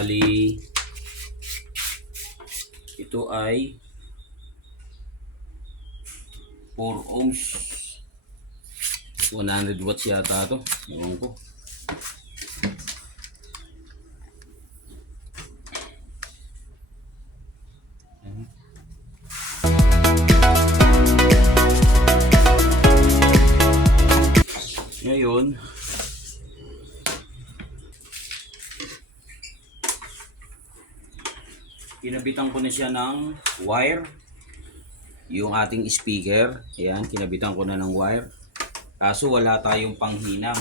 Bali, ito ay 4 ohms. 100 watts yata ito. Ewan ko. Ngayon, kinabitan ko na siya ng wire. Yung ating speaker, ayan, kinabitan ko na ng wire. Kaso wala tayong panghinang.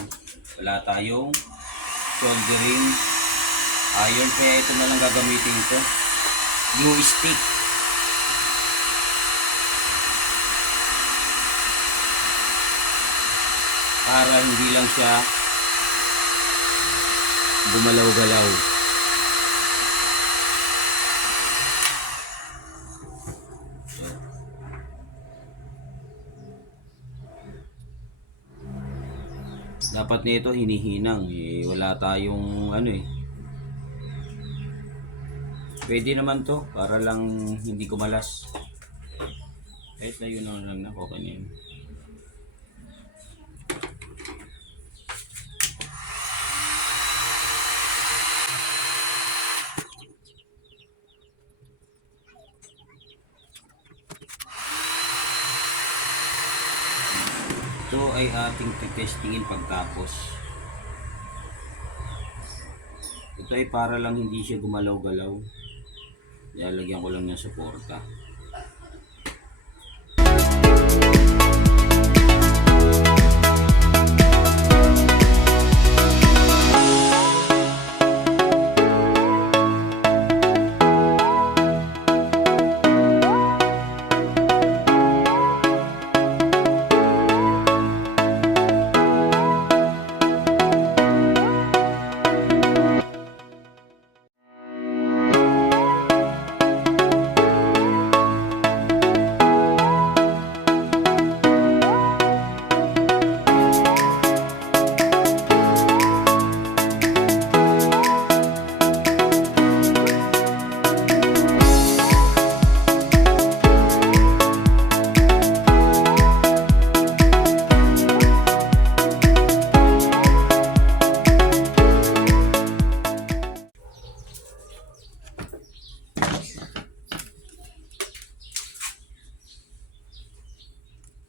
Wala tayong soldering iron. Kaya ito na lang gagamitin ko. Glue stick. Para hindi lang siya gumalaw-galaw. Dapat nito hinihinang wala tayong pwede naman to para lang hindi kumalas. Kahit na yun lang na okay na yun. Ito ay ating testingin pagtapos. Ito ay para lang hindi siya gumalaw-galaw. Ilalagyan ko lang ng suporta.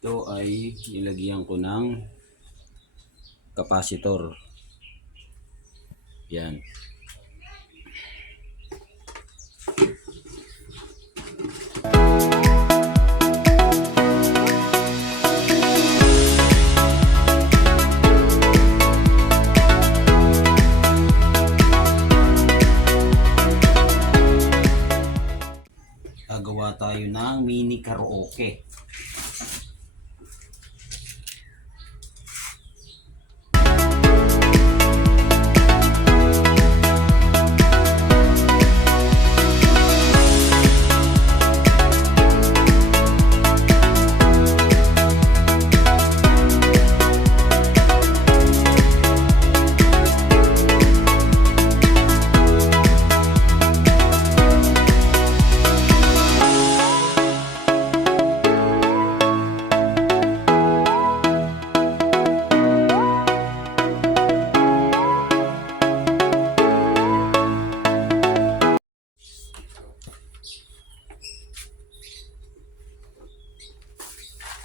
Ito ay nilagyan ko ng capacitor. Yan. Gagawa tayo ng mini karaoke.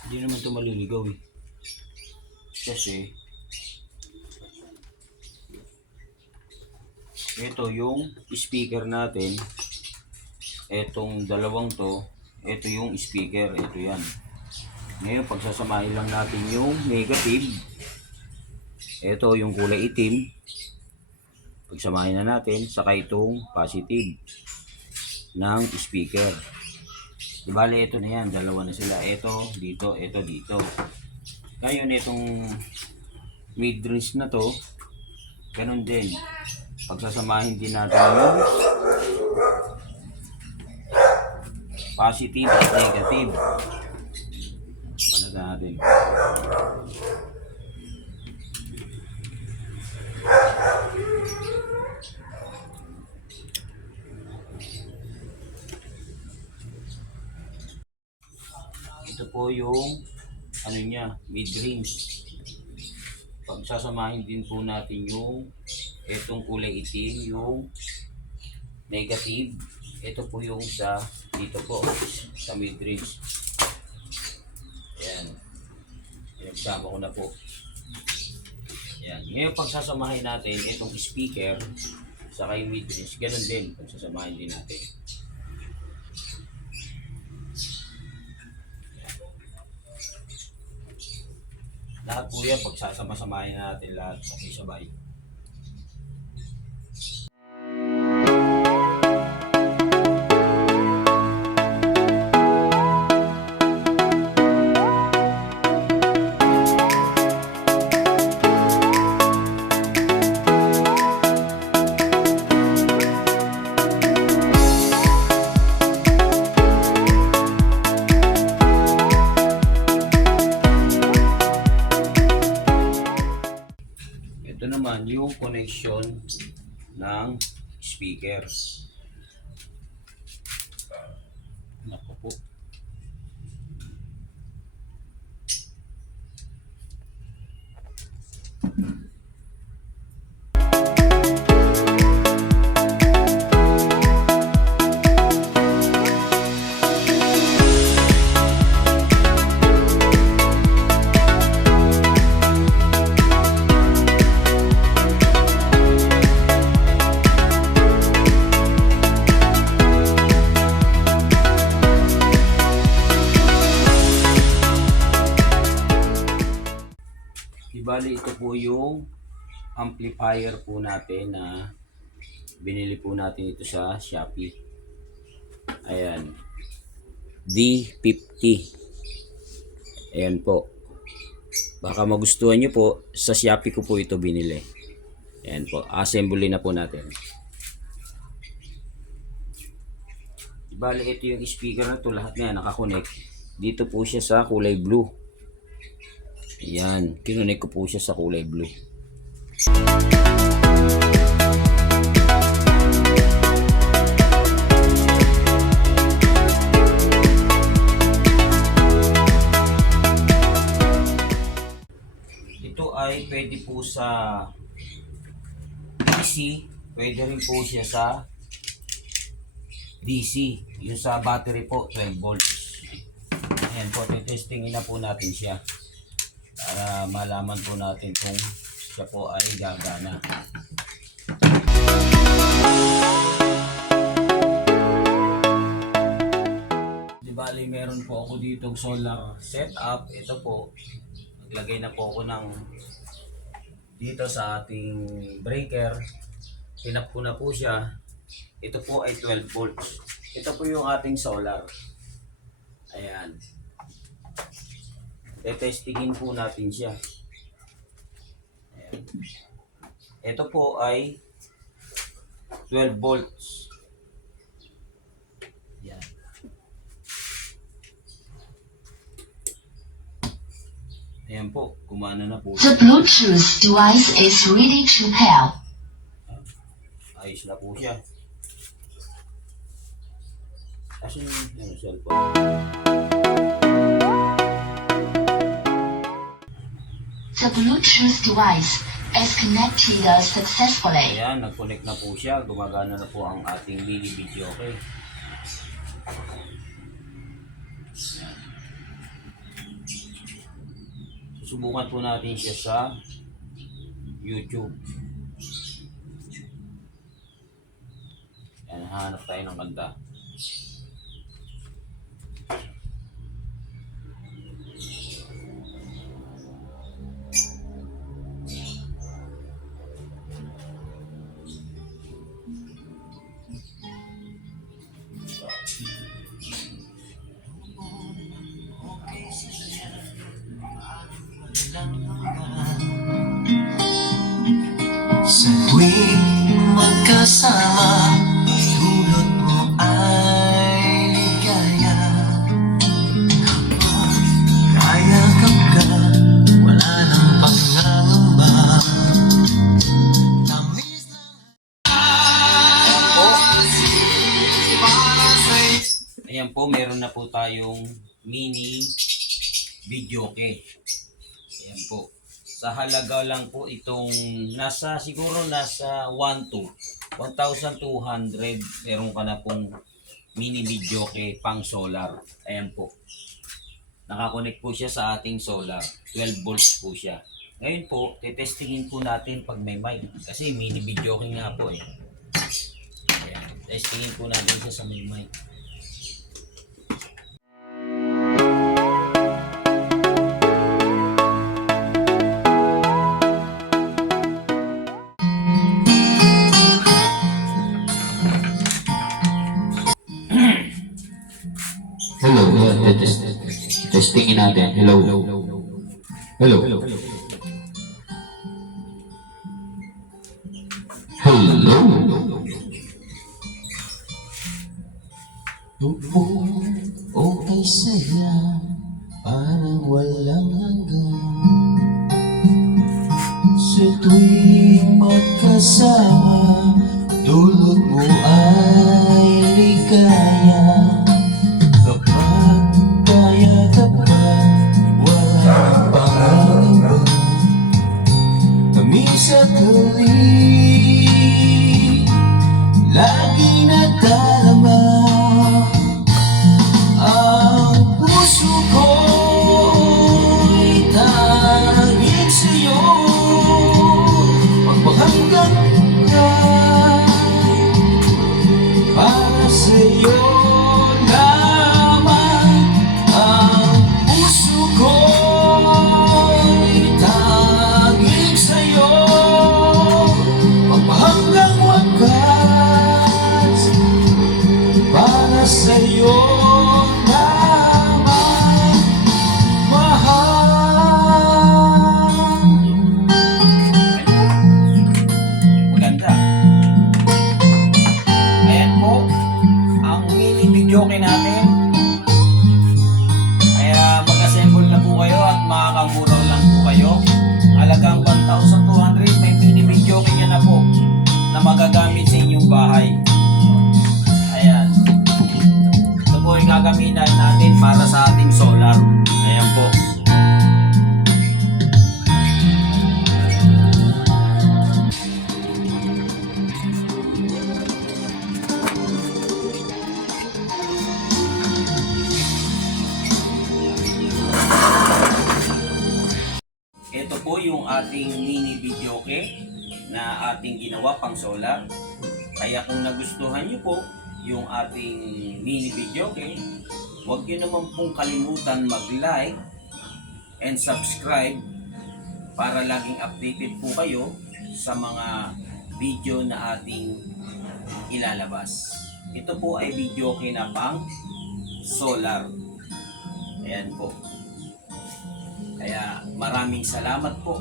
Hindi naman ito maliligaw kasi ito yung speaker natin. Etong dalawang to, ito yung speaker, ito yan. Ngayon pagsasamahin lang natin yung negative, ito yung kulay itim, pagsamahin na natin saka itong positive ng speaker. Di bale, ito na yan. Dalawa na sila. Ito, dito, ito, dito. Ngayon, itong mid-range na to, ganun din. Pagsasamahin din natin yung positive at negative. Ano natin? Ito po yung ano niya, mid-range. Pagsasamahin din po natin yung itong kulay itim, yung negative. Ito po yung sa dito po sa mid-range. Ayan. Pinagsama ko na po. Ayan. Ngayon pagsasamahin natin itong speaker sa kay mid-range, ganun din. Pagsasamahin din natin. Lahat po yan, pagsasama-samahin natin lahat sabay-sabay. Ito naman yung connection ng speaker. Naku po. Bali ito po yung amplifier po natin na binili po natin ito sa Shopee. Ayan. D50. Ayan po. Baka magustuhan nyo po, sa Shopee ko po ito binili. Ayan po. Assembly na po natin. Bali ito yung speaker na to, lahat na yan nakakonect. Dito po siya sa kulay blue. Ayan, kinunik ko po siya sa kulay blue. Ito ay pwede po sa DC, pwede rin po siya sa DC. Yung sa battery po, 12 volts. Ayan po, testingin na po natin siya. Para malaman po natin kung siya po ay gagana. Di bali meron po ako ditong solar setup. Ito po, naglagay na po ako ng dito sa ating breaker. Pinap ko na po siya. Ito po ay 12 volts. Ito po yung ating solar. Ayan. Testingin po natin siya. Ayan. Ito po ay 12 volts. Ayan. Ayan po, kumana na po. The Bluetooth device is ready to pair. Ayos na po siya. Kasi yung cellphone. The Bluetooth device is connected successfully. Ayan, nag-connect na po siya. Gumagana na po ang ating mini video. Okay. Ayan. Susubukan po natin siya sa YouTube. Ayan, hanap tayo ng kanta. Sa tuwing magkasama, dulot mo ay ligaya. Kayakap ka, wala nang pangangamba. Tamis ng Ayan po, meron na po tayong mini videoke. Ayan po. Sa halaga lang po itong siguro nasa 1,200. Meron ka na pong mini videoke pang solar. Ayan po. Nakakonect po siya sa ating solar. 12 volts po siya. Ngayon po, tetestingin po natin pag may mic. Kasi mini videoke nga po eh. Ayan. Testingin po natin siya sa may mic. Hello, testingin natin. Hello. Hello. Hello. Tupo o ay saya, parang walang hanggan. Sa tuwing magkasama, dulot mo ay ligaya. Kapag kaya ka pa, wala nang pangangamba. Kami sa tuwing lagi nagdarama. Ang puso ko'y tanging sa'yo, magpahanggang ka. Para sa'yo lamang ang puso ko'y tanging sa'yo, magpahanggang wakas. Para sa'yo lamang, mahal. Maganda. Ayan po, ang mini videoke natin. Kaya mag-assemble na po kayo at makakamura lang po kayo. Halagang 1,200, may mini videoke ka na po na magagamit sa inyong bahay. Ayan. Ito po yung gagamitan natin para sa ating solar. Ayan po. Ito po yung ating mini videoke na ating ginawa pang solar. Kaya kung nagustuhan nyo po yung ating mini videoke, huwag nyo naman pong kalimutan mag-like and subscribe para laging updated po kayo sa mga video na ating ilalabas. Ito po ay videoke na pang solar. Ayan po. Kaya maraming salamat po